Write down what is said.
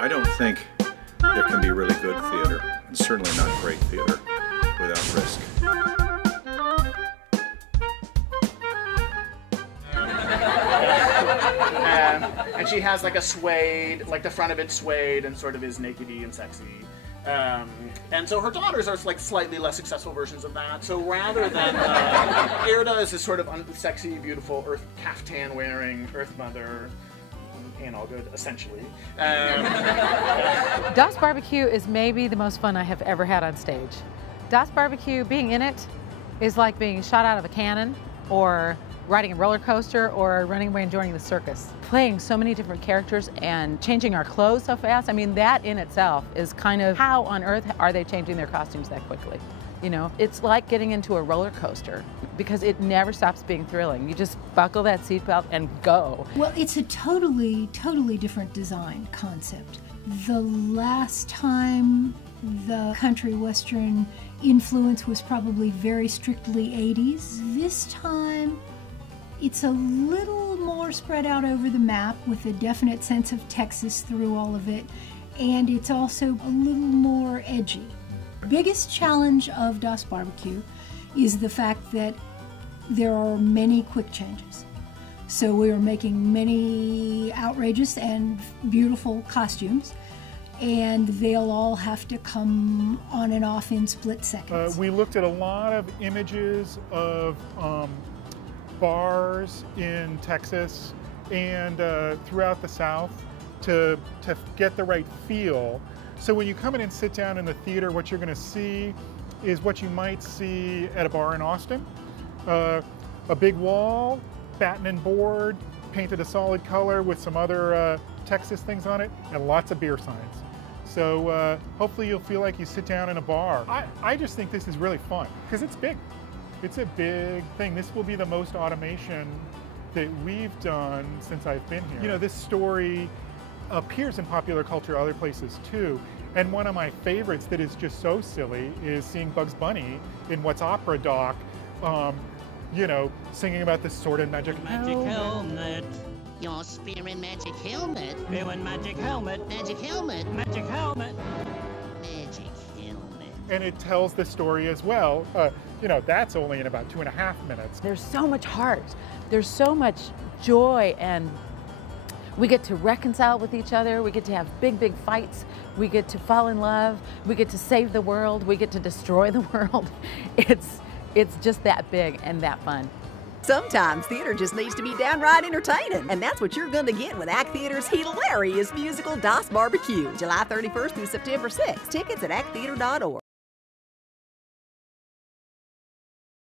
I don't think there can be really good theater, and certainly not great theater, without risk. And she has like a suede, like the front of it suede and sort of is nakedy and sexy. And so her daughters are like slightly less successful versions of that. So rather than Erda is this sort of sexy, beautiful earth caftan wearing earth mother, and all good, essentially. Das Barbecue is maybe the most fun I have ever had on stage. Das Barbecue, being in it, is like being shot out of a cannon, or riding a roller coaster, or running away and joining the circus. Playing so many different characters and changing our clothes so fast, I mean, that in itself is kind of, how on earth are they changing their costumes that quickly? You know, it's like getting into a roller coaster because it never stops being thrilling. You just buckle that seatbelt and go. Well, it's a totally different design concept. The last time the country western influence was probably very strictly 80s. This time, it's a little more spread out over the map with a definite sense of Texas through all of it, and it's also a little more edgy. Biggest challenge of Das Barbecue is the fact that there are many quick changes. So we are making many outrageous and beautiful costumes, and they'll all have to come on and off in split seconds. We looked at a lot of images of bars in Texas and throughout the South to get the right feel. So when you come in and sit down in the theater, what you're going to see is what you might see at a bar in Austin. A big wall, batten and board, painted a solid color with some other Texas things on it, and lots of beer signs. So hopefully you'll feel like you sit down in a bar. I just think this is really fun, because it's big. It's a big thing. This will be the most automation that we've done since I've been here. You know, this story appears in popular culture other places too. And one of my favorites that is just so silly is seeing Bugs Bunny in What's Opera Doc, you know, singing about this sort of magic helmet. Your spearing magic helmet. Spearing magic helmet. Magic helmet. Magic helmet. Magic helmet. And it tells the story as well. You know, that's only in about 2.5 minutes. There's so much heart. There's so much joy, and we get to reconcile with each other. We get to have big fights. We get to fall in love. We get to save the world. We get to destroy the world. It's just that big and that fun. Sometimes theater just needs to be downright entertaining, and that's what you're going to get with ACT Theater's hilarious musical Das Barbecue, July 31st through September 6th. Tickets at acttheater.org.